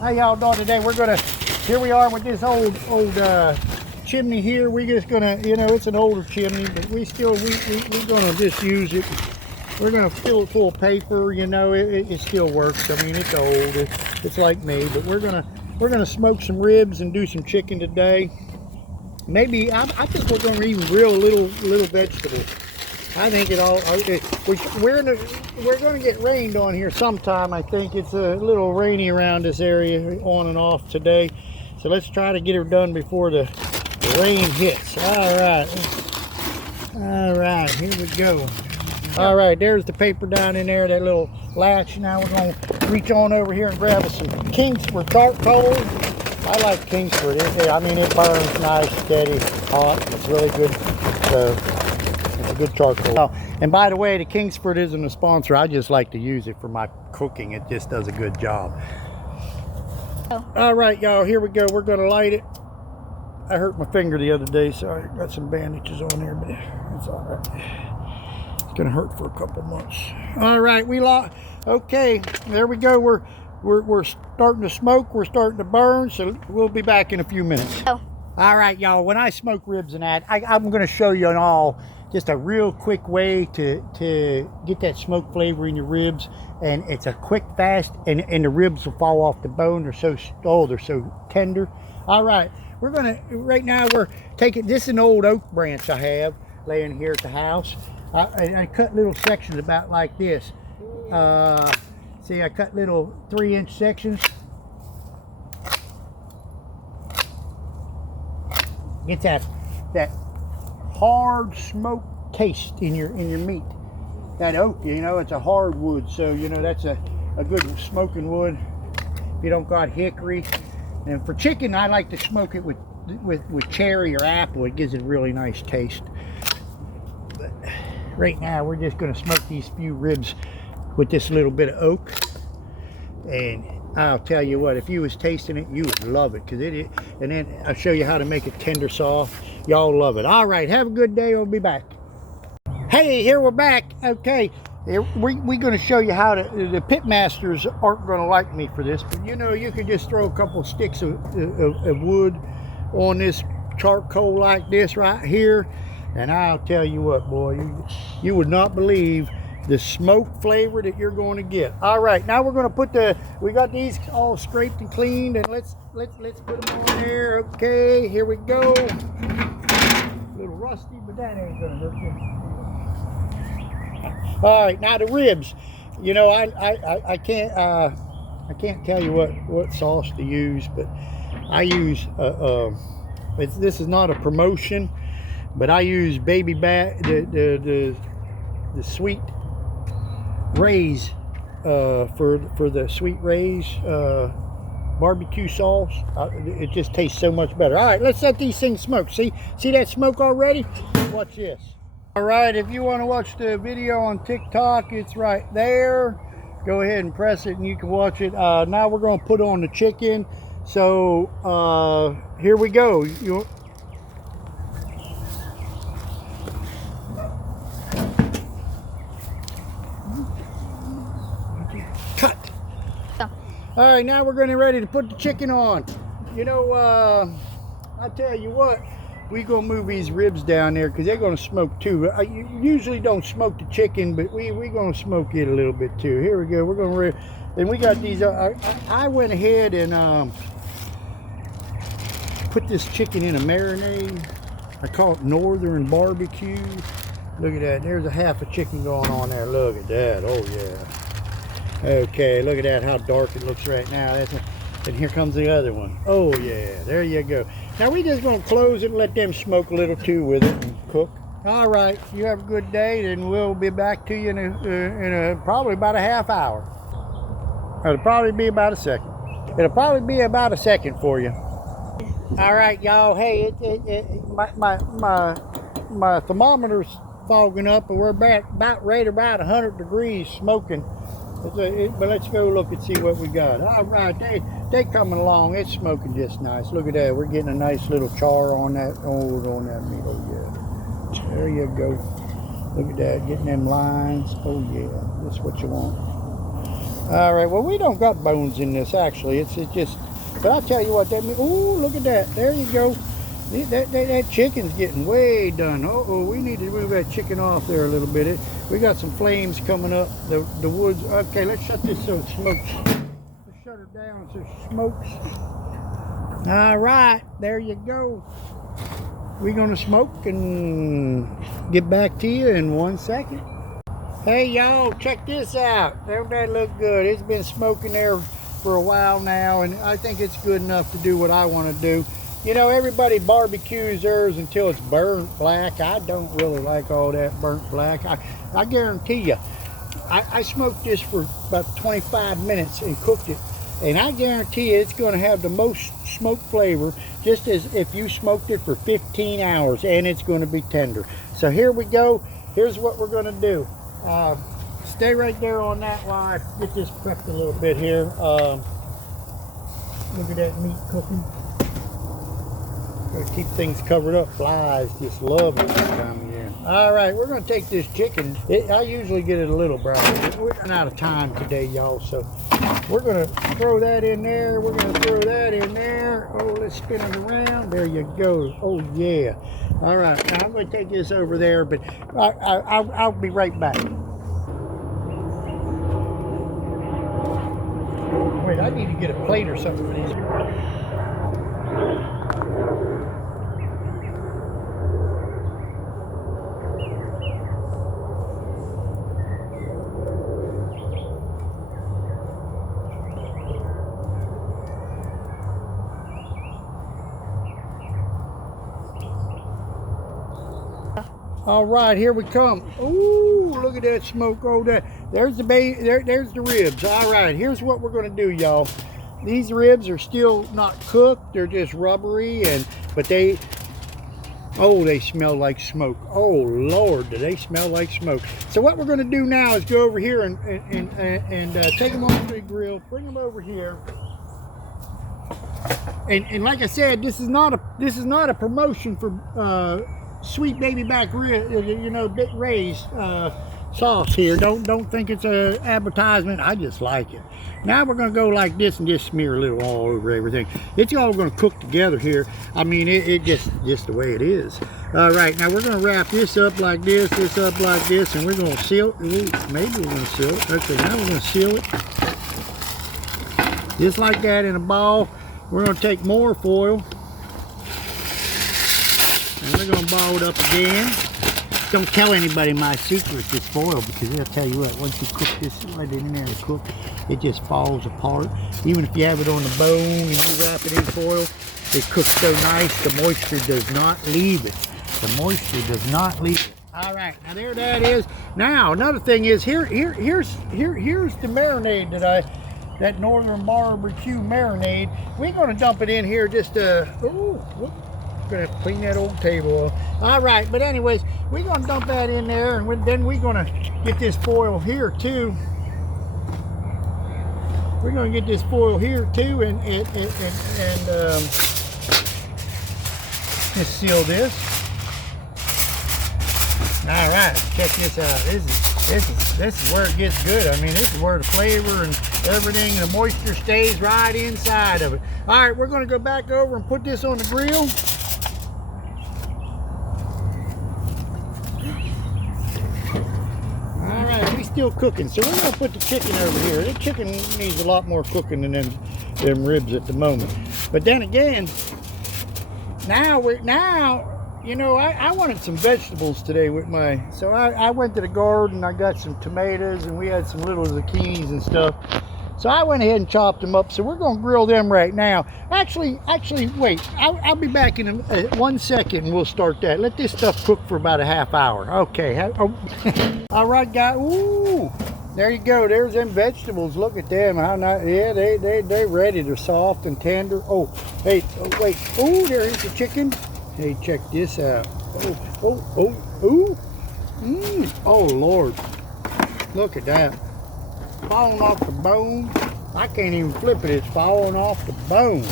How y'all doing today? Here we are with this old chimney here. We're just gonna, you know, it's an older chimney, but we're gonna just use it. We're gonna fill it full of paper. You know, it still works. I mean, it's old. It's like me, but we're gonna smoke some ribs and do some chicken today. Maybe I think we're gonna even grill little vegetables. I think we're going to get rained on here sometime. I think it's a little rainy around this area on and off today. So let's try to get it done before the rain hits. All right, here we go. All right, there's the paper down in there, that little latch. Now we're going to reach on over here and grab us some Kingsford charcoal. I like Kingsford. I mean, it burns nice, steady, hot. It's really good. So, good charcoal. Oh, and by the way, the Kingsford isn't a sponsor. I just like to use it for my cooking. It just does a good job. Oh. All right, y'all, here we go. We're gonna light it. I hurt my finger the other day, so I got some bandages on there, but it's all right. It's gonna hurt for a couple months. All right, okay, there we go. We're starting to smoke. We're starting to burn, so we'll be back in a few minutes. Oh. All right, y'all, when I smoke ribs and that, I'm gonna show you just a real quick way to get that smoke flavor in your ribs, and it's a quick, fast, and the ribs will fall off the bone. They're so tender. All right, right now we're taking, this is an old oak branch I have laying here at the house. I cut little sections about like this. See, I cut little 3-inch sections. Get that hard smoke taste in your meat. That oak, you know, it's a hard wood, so you know that's a good smoking wood. If you don't got hickory, and for chicken, I like to smoke it with cherry or apple. It gives it a really nice taste. But right now, we're just going to smoke these few ribs with this little bit of oak, and I'll tell you what, if you was tasting it, you would love it, because and then I'll show you how to make it tender soft. Y'all love it. All right, have a good day. We'll be back. Hey, here we're back. Okay, we're going to show you how the pit masters aren't going to like me for this, but you know, you could just throw a couple sticks of wood on this charcoal like this right here, and I'll tell you what, boy, you would not believe the smoke flavor that you're going to get. All right, now we're going to put we got these all scraped and cleaned, and let's put them on there. Okay, here we go. A little rusty, but that ain't gonna hurt you. All right, now the ribs. You know, I can't tell you what sauce to use, but I use this is not a promotion, but I use Baby Back, the Sweet Rays for the Sweet Rays barbecue sauce. It just tastes so much better. All right, let's let these things smoke. See that smoke already? Watch this. All right, if you want to watch the video on TikTok, it's right there. Go ahead and press it and you can watch it. Now we're going to put on the chicken. So here we go. Cut. All right, now we're getting ready to put the chicken on. You know, I tell you what, we're gonna move these ribs down there because they're gonna smoke too. I usually don't smoke the chicken, but we're gonna smoke it a little bit too. Here we go. We're gonna, and we got these. I went ahead and put this chicken in a marinade. I call it Northern Barbecue. Look at that. There's a half a chicken going on there. Look at that. Oh yeah. Okay, look at that, how dark it looks right now. And here comes the other one. Oh yeah, there you go. Now we're just gonna close it and let them smoke a little too with it and cook. All right, you have a good day, and we'll be back to you in probably about a half hour. It'll probably be about a second. It'll probably be about a second for you. All right, y'all. Hey, my thermometer's fogging up, and we're about 100 degrees smoking. But let's go look and see what we got. All right, they coming along. It's smoking just nice. Look at that. We're getting a nice little char on that. On that meat. Oh yeah. There you go. Look at that. Getting them lines. Oh yeah. That's what you want. All right, well, we don't got bones in this, actually. It's just, but I'll tell you what, that means. Ooh, look at that. There you go. That chicken's getting way done. Uh-oh, we need to move that chicken off there a little bit. We got some flames coming up. The woods. Okay, let's shut this so it smokes. Let's shut her down so it smokes. All right, there you go. We're gonna smoke and get back to you in 1 second. Hey y'all, check this out. Don't that look good? It's been smoking there for a while now, and I think it's good enough to do what I want to do. You know, everybody barbecues theirs until it's burnt black. I don't really like all that burnt black. I guarantee you, I smoked this for about 25 minutes and cooked it, and I guarantee you it's going to have the most smoke flavor, just as if you smoked it for 15 hours, and it's going to be tender. So here we go. Here's what we're going to do. Stay right there on that while I get this prepped a little bit here. Look at that meat cooking. Gotta keep things covered up. Flies just love it this time of year. All right, we're gonna take this chicken. I usually get it a little brown. We're running out of time today, y'all, so we're gonna throw that in there. We're gonna throw that in there. Oh, let's spin it around. There you go. Oh yeah. All right, now I'm gonna take this over there, but I'll be right back. Wait, I need to get a plate or something for these. All right, here we come. Ooh, look at that smoke. Oh, there's there's the ribs. All right, here's what we're gonna do, y'all. These ribs are still not cooked. They're just rubbery, but they smell like smoke. Oh Lord, do they smell like smoke? So what we're gonna do now is go over here and take them off the grill, bring them over here. And like I said, this is not a promotion for Sweet Baby Back Rib, you know, Big Ray's sauce here. Don't think it's a advertisement. I just like it. Now we're gonna go like this and just smear a little all over everything. It's all gonna cook together here. I mean, it just the way it is. All right, now we're gonna wrap this up like this up like this, and we're gonna seal it. Ooh, maybe we're gonna seal it. Okay, now we're gonna seal it just like that in a ball. We're gonna take more foil. And we're going to ball it up again. Don't tell anybody my secret, this foil, because they'll tell you what, once you cook this right in there to cook, it just falls apart. Even if you have it on the bone and you wrap it in foil, it cooks so nice, the moisture does not leave it. The moisture does not leave it. All right, now there that is. Now, another thing is, here's the marinade that Northern Barbecue marinade. We're going to dump it in here just gonna clean that old table off. All right, but anyways, we're gonna dump that in there, and then we're gonna get this foil here too. We're gonna get this foil here too, and just seal this. All right, check this out. This is where it gets good. I mean, this is where the flavor and everything, the moisture stays right inside of it. All right, we're gonna go back over and put this on the grill. Still cooking, so we're going to put the chicken over here. The chicken needs a lot more cooking than them ribs at the moment. But then again, now you know, I wanted some vegetables today with so I went to the garden. I got some tomatoes, and we had some little zucchinis and stuff. So I went ahead and chopped them up. So we're going to grill them right now. Actually, wait. I'll be back in 1 second, and we'll start that. Let this stuff cook for about a half hour. Okay. All right, guys. Ooh, there you go. There's them vegetables. Look at them. How nice. Yeah, they're ready. They're soft and tender. Oh, hey. Oh, wait. Oh, there's the chicken. Hey, check this out. Oh. Oh, Lord. Look at that. Falling off the bone. I can't even flip it. It's falling off the bone.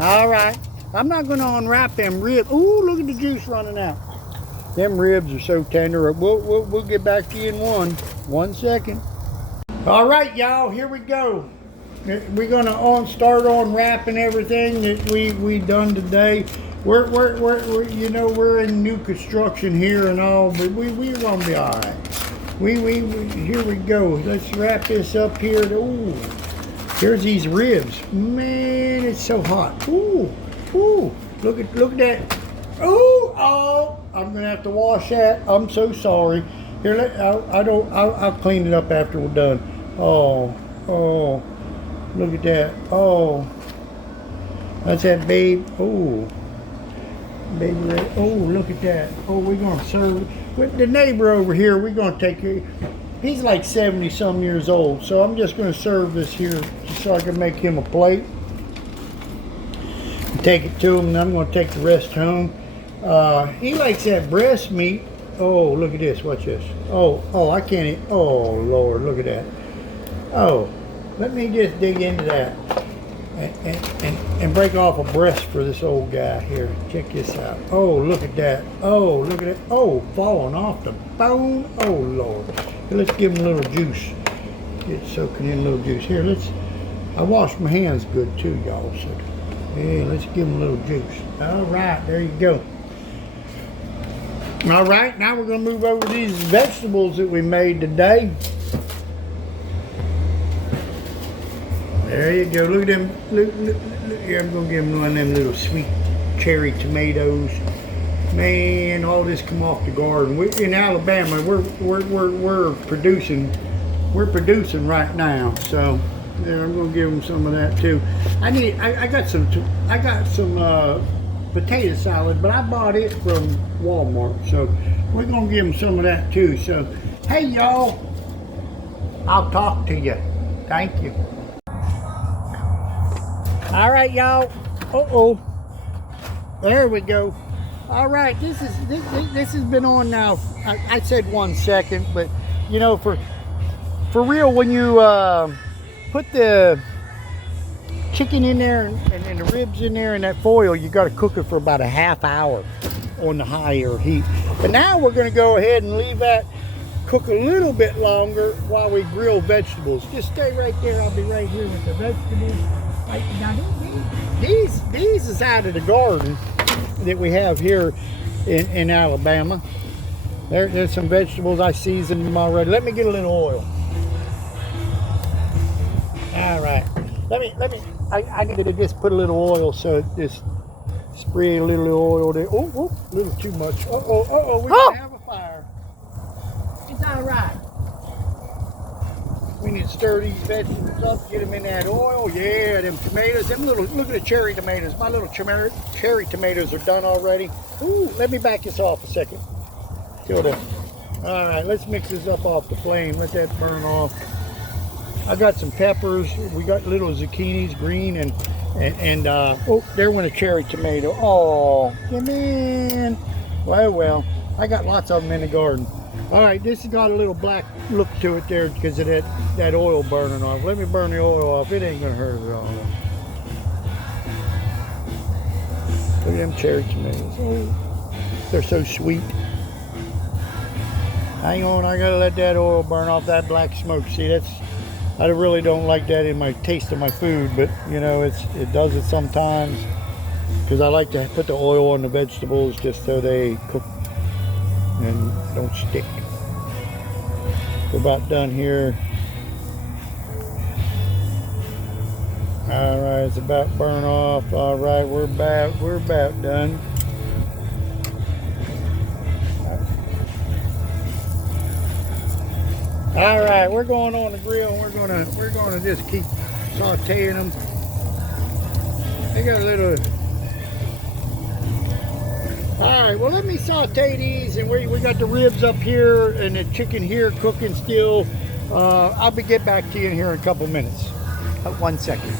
All right. I'm not going to unwrap them ribs. Ooh, look at the juice running out. Them ribs are so tender. We'll get back to you in 1 second. All right, y'all, here we go. We're gonna start unwrapping everything that we done today. We're you know, we're in new construction here and all, but we gonna be all right. We here we go. Let's wrap this up here. Ooh, here's these ribs. Man, it's so hot. Ooh, look at that. Ooh, oh, I'm gonna have to wash that. I'm so sorry. Here, I'll clean it up after we're done. Oh, look at that. Oh, that's that babe. Oh, baby red. Oh, look at that. Oh, we're gonna serve with the neighbor over here. We're gonna take care. He's like 70 some years old, so I'm just gonna serve this here just so I can make him a plate. Take it to him, and I'm gonna take the rest home. He likes that breast meat. Oh, look at this. Watch this. Oh, I can't eat. Oh, Lord, look at that. Oh, let me just dig into that and break off a breast for this old guy here. Check this out. Oh, look at that. Oh, look at it. Oh, falling off the bone. Oh, Lord. Here, let's give him a little juice. Get soaking in a little juice. Here, I washed my hands good too, y'all. So, yeah, let's give him a little juice. All right, there you go. All right, now we're going to move over to these vegetables that we made today. There you go. Look at them. Look. Here, I'm going to give him one of them little sweet cherry tomatoes. Man, all this come off the garden. In Alabama, we're producing. We're producing right now. So, there, I'm going to give him some of that too. I got some potato salad, but I bought it from Walmart, so we're gonna give them some of that too. So, hey y'all, I'll talk to you. Thank you. All right, y'all. There we go. All right, this has been on now. I said 1 second, but you know, for real, when you put the chicken in there and the ribs in there and that foil, you got to cook it for about a half hour on the higher heat. But now we're going to go ahead and leave that cook a little bit longer while we grill vegetables. Just stay right there. I'll be right here with the vegetables. Right now, these is out of the garden that we have here in Alabama. There's some vegetables. I seasoned them already. Let me get a little oil. All right. Let me. I need to just put a little oil, so just spray a little oil there. Oh, a little too much. We're gonna have a fire. It's all right. We need to stir these vegetables up, get them in that oil. Yeah, them tomatoes, look at the cherry tomatoes. My little cherry tomatoes are done already. Ooh, let me back this off a second. Till then. All right, let's mix this up off the flame. Let that burn off. I got some peppers. We got little zucchinis, green, and there went a cherry tomato. Oh, man. Well, I got lots of them in the garden. All right, this has got a little black look to it there because of that oil burning off. Let me burn the oil off. It ain't gonna hurt at all. Look at them cherry tomatoes. Oh, they're so sweet. Hang on, I gotta let that oil burn off that black smoke. See, I really don't like that in my taste of my food, but you know, it does it sometimes because I like to put the oil on the vegetables just so they cook and don't stick. We're about done here. All right, it's about burn off. All right, we're about done. All right, we're going on the grill and we're gonna just keep sauteing them. They got a little. All right, well, let me saute these, and we got the ribs up here and the chicken here cooking still. I'll get back to you in here in a couple minutes. 1 second.